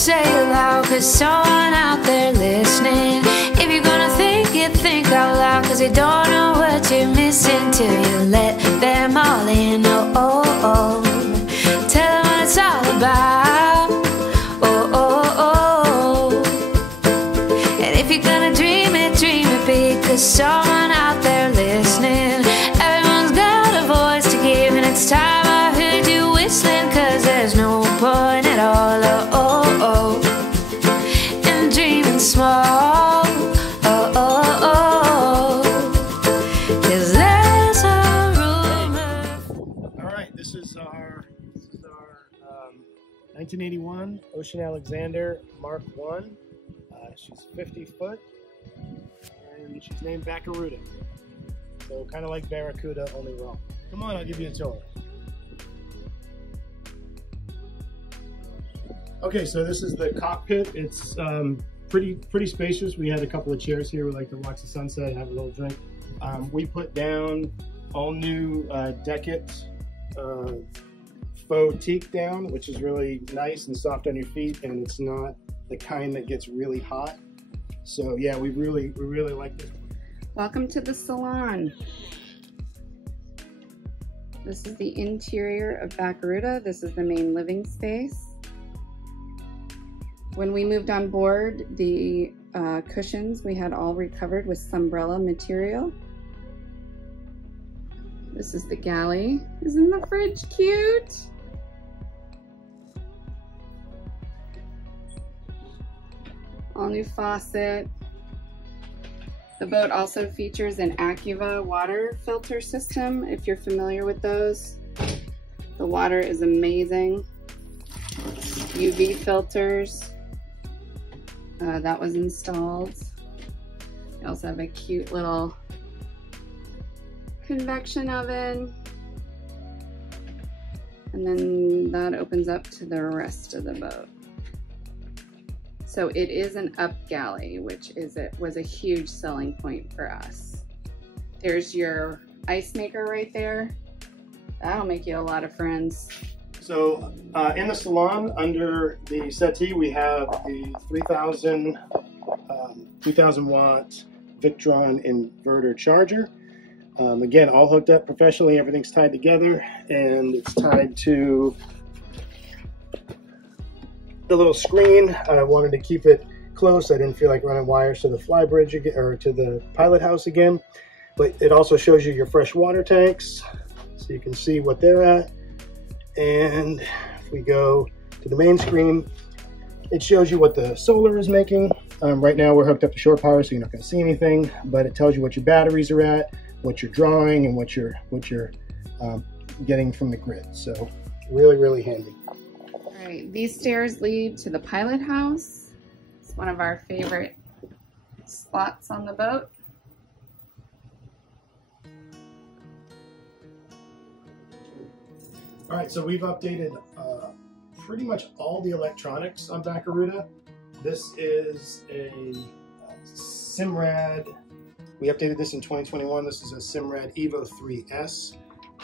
say it loud, cause someone out there listening. If you're gonna think it, think out loud, cause you don't know what you're missing till you let them all in. Oh, oh, oh. Tell them what it's all about. Oh, oh, oh. And if you're gonna dream it big, cause someone out there listening. Everyone's got a voice to give, and it's time I heard you whistling, cause there's no point at all. Oh, oh, oh. And dreaming small. Oh, oh, oh. Cause there's a rumor. All right, this is our 1981 Ocean Alexander Mark I. She's 50 foot, and she's named Bacaruda. So kind of like Barracuda, only wrong. Come on, I'll give you a tour. Okay, so this is the cockpit. It's pretty spacious. We had a couple of chairs here. We like to watch the sunset, have a little drink. We put down all new Deckett faux teak down, which is really nice and soft on your feet, and it's not the kind that gets really hot. So yeah, we really like this one. Welcome to the salon. This is the interior of Bacaruda. This is the main living space. When we moved on board, the cushions we had all recovered with Sunbrella material. This is the galley. Isn't the fridge cute? All new faucet. The boat also features an Activa water filter system, if you're familiar with those. The water is amazing. UV filters. That was installed. We also have a cute little convection oven. And then that opens up to the rest of the boat. So it is an up galley, which was a huge selling point for us. There's your ice maker right there. That'll make you a lot of friends. So in the salon, under the settee, we have the 3000 watt Victron inverter charger. Again, all hooked up professionally. Everything's tied together, and it's tied to the little screen. I wanted to keep it close. I didn't feel like running wires to the fly bridge again, or to the pilot house again. But it also shows you your fresh water tanks, so you can see what they're at. And if we go to the main screen, it shows you what the solar is making. Right now we're hooked up to shore power, so you're not going to see anything, but it tells you what your batteries are at, what you're drawing, and what you're getting from the grid. So really handy. All right, these stairs lead to the pilot house. It's one of our favorite spots on the boat. All right, so we've updated pretty much all the electronics on Bacaruda. This is a Simrad. We updated this in 2021. This is a Simrad Evo 3S,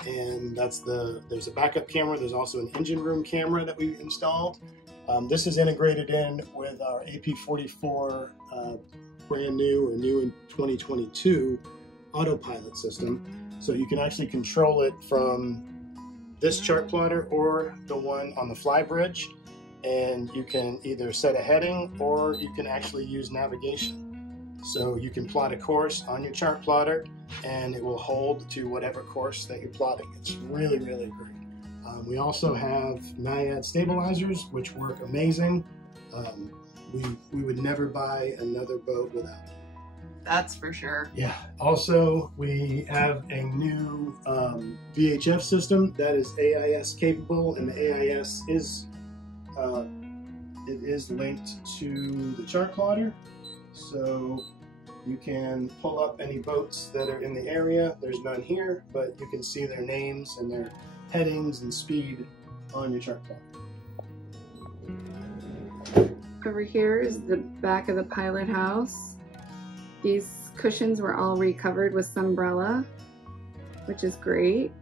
and there's a backup camera. There's also an engine room camera that we installed. This is integrated in with our AP44 brand new or new in 2022 autopilot system. So you can actually control it from this chart plotter or the one on the fly bridge, and you can either set a heading or you can actually use navigation. So you can plot a course on your chart plotter and it will hold to whatever course that you're plotting. It's really great. We also have NAIAD stabilizers, which work amazing. We would never buy another boat without it. That's for sure. Yeah. Also, we have a new VHF system that is AIS capable, and the AIS is linked to the chart plotter, so you can pull up any boats that are in the area. There's none here, but you can see their names and their headings and speed on your chart plotter. Over here is the back of the pilot house. These cushions were all recovered with Sunbrella, which is great.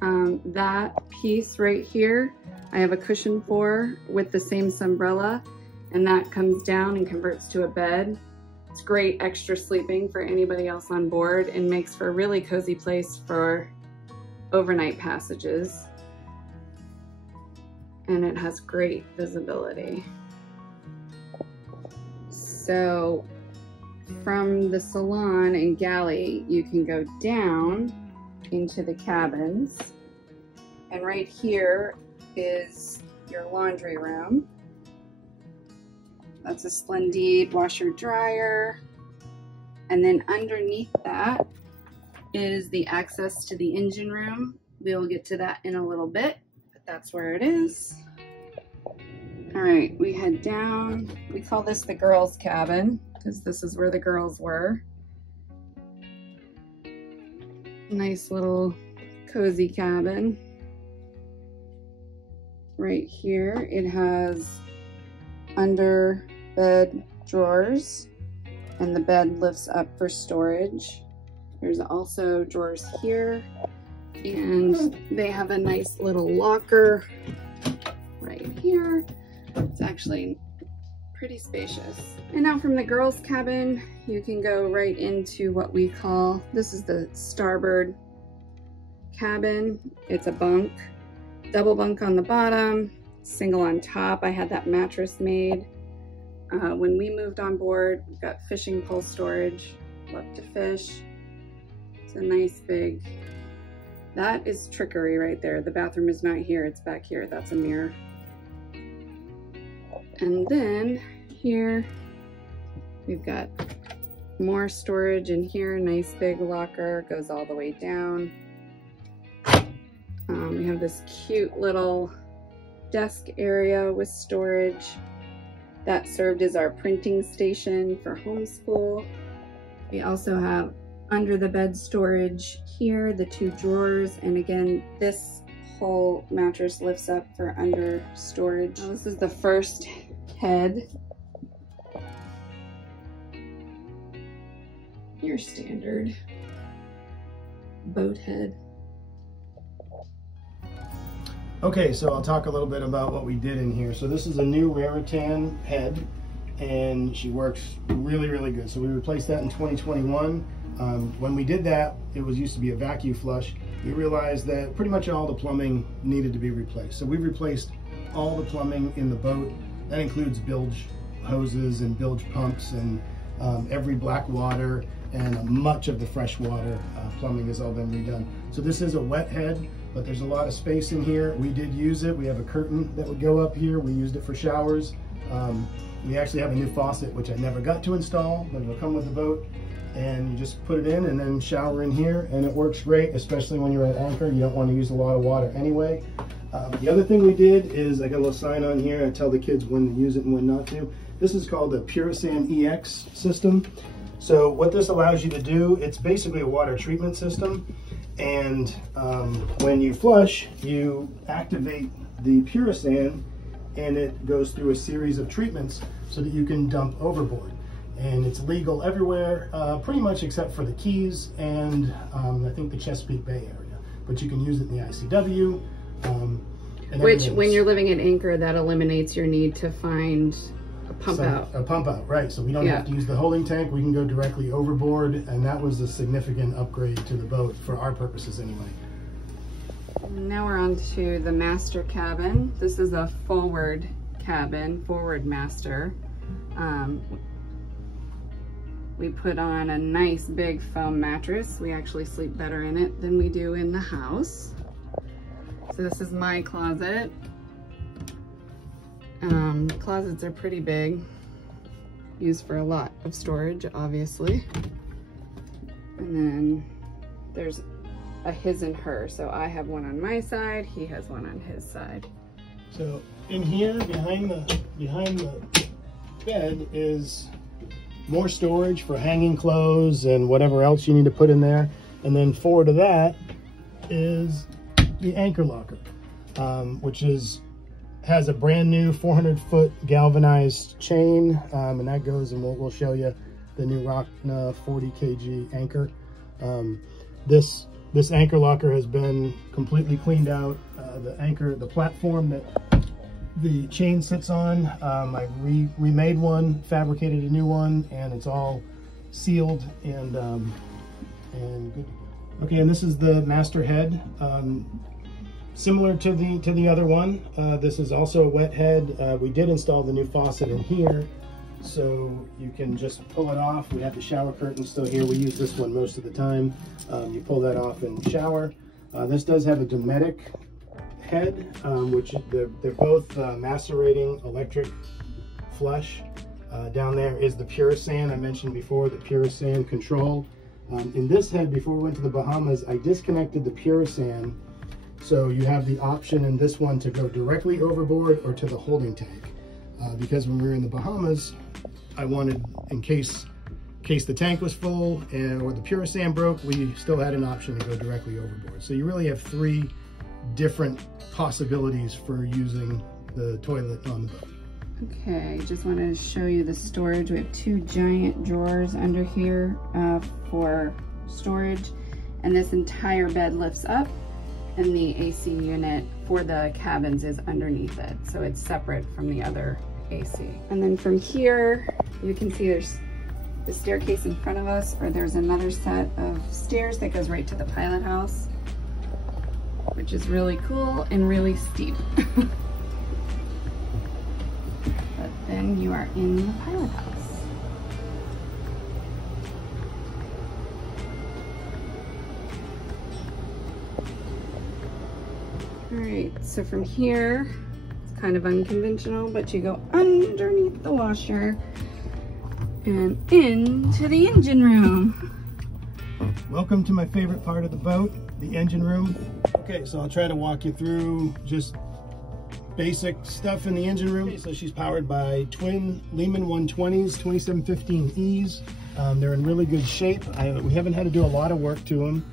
That piece right here, I have a cushion for with the same Sunbrella, and that comes down and converts to a bed. It's great extra sleeping for anybody else on board and makes for a really cozy place for overnight passages. And it has great visibility. So from the salon and galley, you can go down into the cabins. And right here is your laundry room. That's a Splendide washer dryer. And then underneath that is the access to the engine room. We'll get to that in a little bit, but that's where it is. All right, we head down. We call this the girls' cabin because this is where the girls were. Nice little cozy cabin. Right here, it has under bed drawers, and the bed lifts up for storage. There's also drawers here, and they have a nice little locker right here. It's actually pretty spacious. And now from the girls' cabin, you can go right into what we call, this is the starboard cabin. It's a bunk. Double bunk on the bottom, single on top. I had that mattress made. When we moved on board, we've got fishing pole storage, love to fish. It's a nice big, that is trickery right there. The bathroom is not here, it's back here. That's a mirror. And then here, we've got more storage in here. Nice big locker, goes all the way down. We have this cute little desk area with storage that served as our printing station for homeschool. We also have under the bed storage here, the 2 drawers, and again, this whole mattress lifts up for under storage. Now, this is the first head. Your standard boat head. Okay, so I'll talk a little bit about what we did in here. So this is a new Raritan head, and she works really, really good. So we replaced that in 2021. When we did that, it was used to be a vacuum flush. We realized that pretty much all the plumbing needed to be replaced. So we replaced all the plumbing in the boat. That includes bilge hoses and bilge pumps and every black water, and much of the freshwater plumbing has all been redone. So this is a wet head, but there's a lot of space in here. We did use it. We have a curtain that would go up here. We used it for showers. We actually have a new faucet, which I never got to install, but it'll come with the boat. And you just put it in and then shower in here, and it works great, especially when you're at anchor. You don't want to use a lot of water anyway. The other thing we did is I got a little sign on here. I tell the kids when to use it and when not to. This is called the Purisan EX system. So what this allows you to do, it's basically a water treatment system. And when you flush, you activate the Purisan, and it goes through a series of treatments so that you can dump overboard. And it's legal everywhere, pretty much except for the Keys and I think the Chesapeake Bay area. But you can use it in the ICW. Which, when you're living at anchor, that eliminates your need to find a pump out. A pump out, right. So we don't have to use the holding tank. We can go directly overboard. And that was a significant upgrade to the boat for our purposes anyway. Now we're on to the master cabin. This is a forward cabin, forward master. We put on a nice big foam mattress. We actually sleep better in it than we do in the house. So this is my closet. Closets are pretty big, used for a lot of storage, obviously. And then there's a his and her. So I have one on my side, he has one on his side. So in here, behind the bed is more storage for hanging clothes and whatever else you need to put in there. And then forward of that is the anchor locker, which has a brand new 400-foot galvanized chain, and that goes, and we'll show you the new Rockna 40 kg anchor. This anchor locker has been completely cleaned out. The platform the chain sits on. I remade one, fabricated a new one, and it's all sealed and good. Okay, and this is the master head. Similar to the other one, this is also a wet head. We did install the new faucet in here, so you can just pull it off. We have the shower curtain still here. We use this one most of the time. You pull that off and shower. This does have a Dometic head, which they're both macerating electric flush. Down there is the Purisan I mentioned before, the Purisan control. In this head, before we went to the Bahamas, I disconnected the Purisan, so you have the option in this one to go directly overboard or to the holding tank. Because when we were in the Bahamas, I wanted, in case the tank was full or the Purisan broke, we still had an option to go directly overboard. So you really have 3 different possibilities for using the toilet on the boat. Okay, just wanted to show you the storage. We have 2 giant drawers under here for storage, and this entire bed lifts up, and the AC unit for the cabins is underneath it, so it's separate from the other AC. And then from here, you can see there's the staircase in front of us, or there's another set of stairs that goes right to the pilot house, which is really cool and really steep. But then you are in the pilot house. All right, so from here, it's kind of unconventional, but you go underneath the washer and into the engine room. Welcome to my favorite part of the boat, the engine room. Okay, so I'll try to walk you through just basic stuff in the engine room. Okay, so she's powered by twin Lehman 120s, 2715Es. They're in really good shape. We haven't had to do a lot of work to them.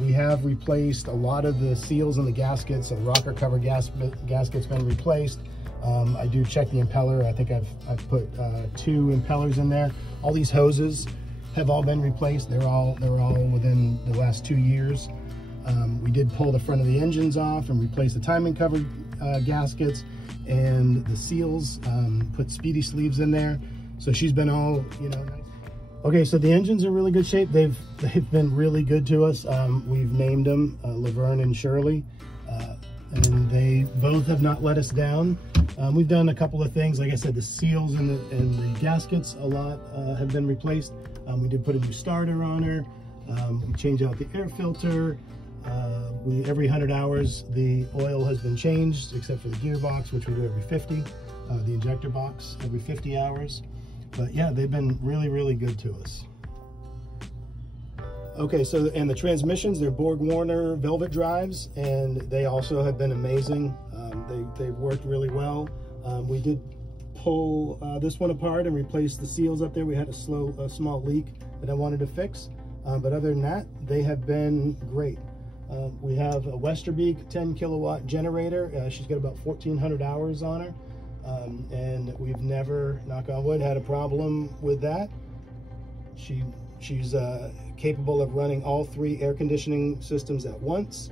We have replaced a lot of the seals in the gaskets. So the rocker cover gasket's been replaced. I do check the impeller. I think I've put 2 impellers in there. All these hoses have all been replaced. They're all within the last 2 years. We did pull the front of the engines off and replace the timing cover gaskets and the seals, put speedy sleeves in there. So she's been all, you know, nice. Okay, so the engines are in really good shape. They've been really good to us. We've named them Laverne and Shirley, and they both have not let us down. We've done a couple of things. Like I said, the seals and the gaskets, a lot have been replaced. We did put a new starter on her. We changed out the air filter. Every 100 hours, the oil has been changed, except for the gearbox, which we do every 50. The injector box every 50 hours. But yeah, they've been really, really good to us. Okay, so, and the transmissions, they're Borg-Warner Velvet drives, and they also have been amazing. They've worked really well. We did pull this one apart and replace the seals up there. We had a small leak that I wanted to fix. But other than that, they have been great. We have a Westerbeek 10 kilowatt generator. She's got about 1,400 hours on her. And we've never, knock on wood, had a problem with that. She's capable of running all 3 air conditioning systems at once.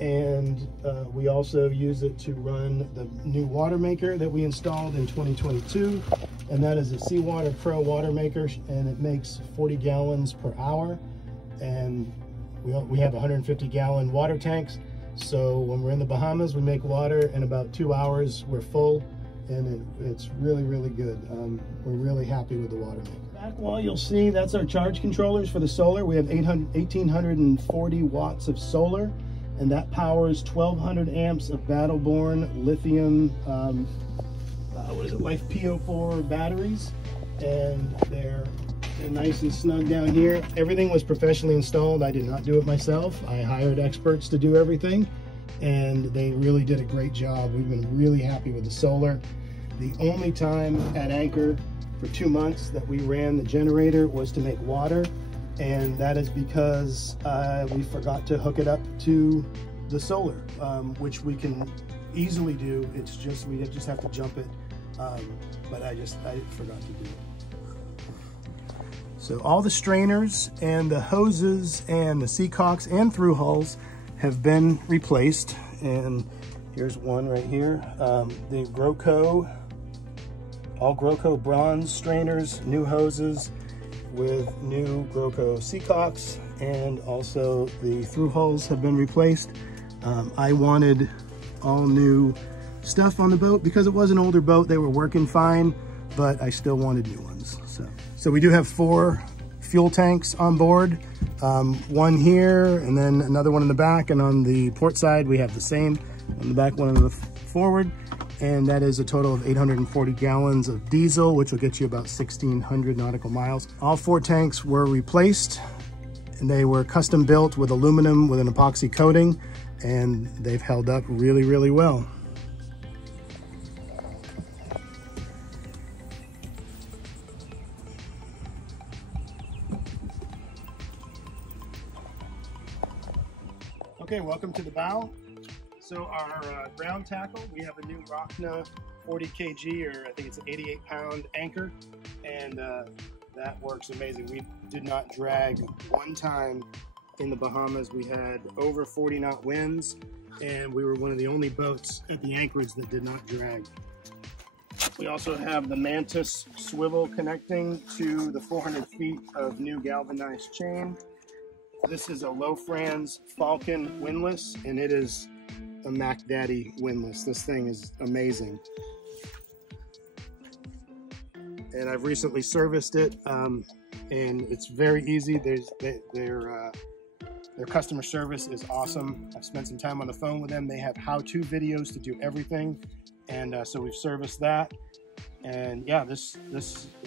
And we also use it to run the new water maker that we installed in 2022. And that is a Seawater Pro water maker, and it makes 40 gallons per hour. And we have 150 gallon water tanks. So when we're in the Bahamas, we make water in about 2 hours, we're full. And it's really, really good. We're really happy with the water maker. Back wall, you'll see that's our charge controllers for the solar. We have 1,840 watts of solar, and that powers 1,200 amps of Battleborn lithium, LiFePO4 batteries, and they're nice and snug down here. Everything was professionally installed. I did not do it myself. I hired experts to do everything, and they really did a great job. We've been really happy with the solar. The only time at anchor for 2 months that we ran the generator was to make water, and that is because we forgot to hook it up to the solar, which we can easily do. It's just, we just have to jump it, but I forgot to do it. So all the strainers and the hoses and the seacocks and through hulls have been replaced, and Here's one right here. The Groco, all Groco bronze strainers, new hoses with new Groco seacocks, and also the through hulls have been replaced. I wanted all new stuff on the boat because it was an older boat. They were working fine, but I still wanted new ones. So we do have 4 fuel tanks on board. One here and then another one in the back, and on the port side we have the same on the back, one on the forward, and that is a total of 840 gallons of diesel, which will get you about 1,600 nautical miles. All 4 tanks were replaced, and they were custom built with aluminum with an epoxy coating, and they've held up really, really well. Okay, welcome to the bow. So our ground tackle, we have a new Rockna 40 kg, or I think it's an 88 pound anchor, and that works amazing. We did not drag one time in the Bahamas. We had over 40 knot winds, and we were one of the only boats at the anchorage that did not drag. We also have the Mantis swivel connecting to the 400 feet of new galvanized chain. This is a Low Franz Falcon windlass, and it is a Mac Daddy windlass. This thing is amazing. And I've recently serviced it, and it's very easy. Their customer service is awesome. I've spent some time on the phone with them. They have how-to videos to do everything, and so we've serviced that. And yeah, this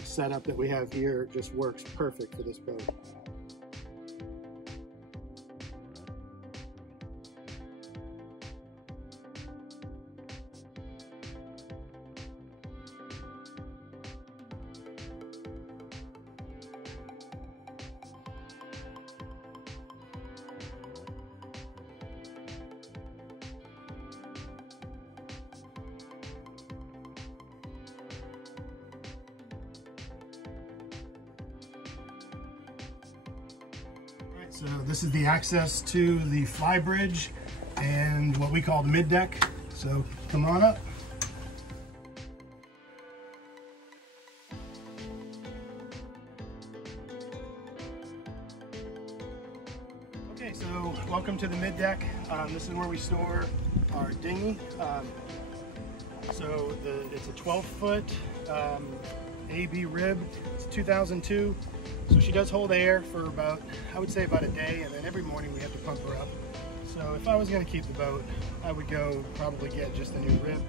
setup that we have here just works perfect for this boat. So this is the access to the fly bridge and what we call the mid deck. So come on up. Okay, so welcome to the mid deck. This is where we store our dinghy. It's a 12-foot AB rib. It's 2002. So she does hold air for about, I would say about a day, and then every morning we have to pump her up. So if I was going to keep the boat, I would go probably get just a new rib.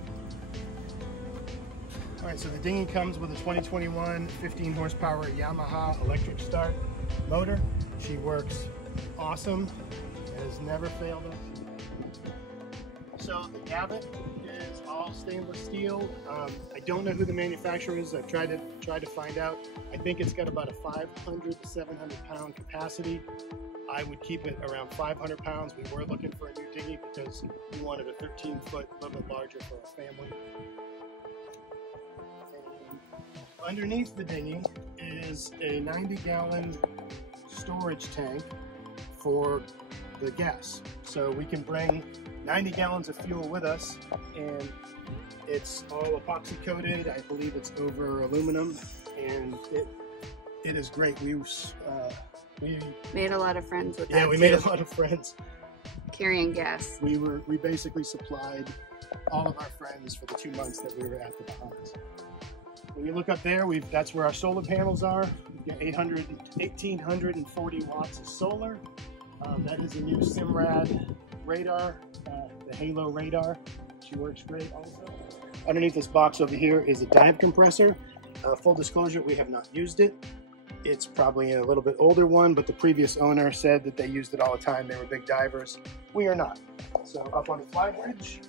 Alright, so the dinghy comes with a 2021 15 horsepower Yamaha electric start motor. She works awesome. It has never failed us. So the davit is all stainless steel. I don't know who the manufacturer is. I've tried to find out. I think it's got about a 500 to 700 pound capacity. I would keep it around 500 pounds. We were looking for a new dinghy because we wanted a 13-foot, a little bit larger for our family. And underneath the dinghy is a 90-gallon storage tank for the gas. So we can bring 90 gallons of fuel with us, and it's all epoxy coated. I believe it's over aluminum, and it is great. We made a lot of friends with that. Yeah, we made a lot of friends. Carrying gas. We basically supplied all of our friends for the 2 months that we were at the Bahamas. When you look up there, that's where our solar panels are. We've got 1,840 watts of solar. That is a new Simrad radar, the Halo radar. She works great also. Underneath this box over here is a dive compressor. Full disclosure, we have not used it. It's probably a little bit older one, but the previous owner said that they used it all the time. They were big divers. We are not. So up on the fly bridge.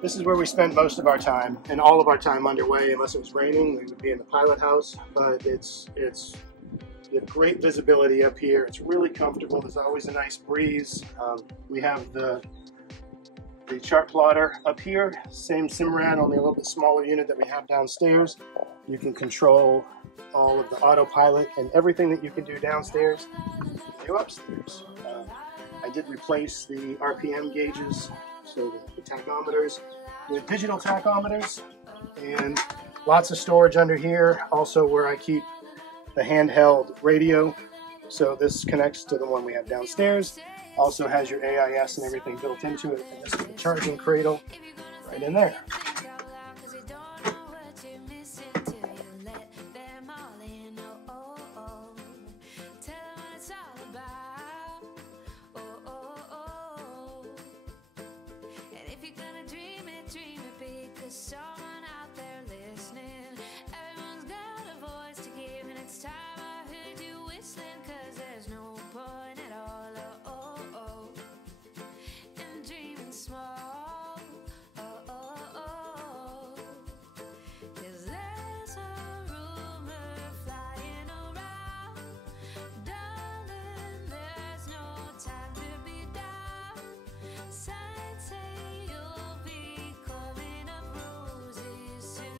This is where we spend most of our time, and all of our time underway. Unless it was raining, we would be in the Pilothouse, but you have great visibility up here. It's really comfortable. There's always a nice breeze. We have the chart plotter up here, same Simrad, only a little bit smaller unit that we have downstairs. You can control all of the autopilot and everything that you can do downstairs, you can do upstairs. I did replace the RPM gauges, so the tachometers, with digital tachometers, and lots of storage under here, also where I keep the handheld radio. So this connects to the one we have downstairs. Also has your AIS and everything built into it. And this is the charging cradle right in there.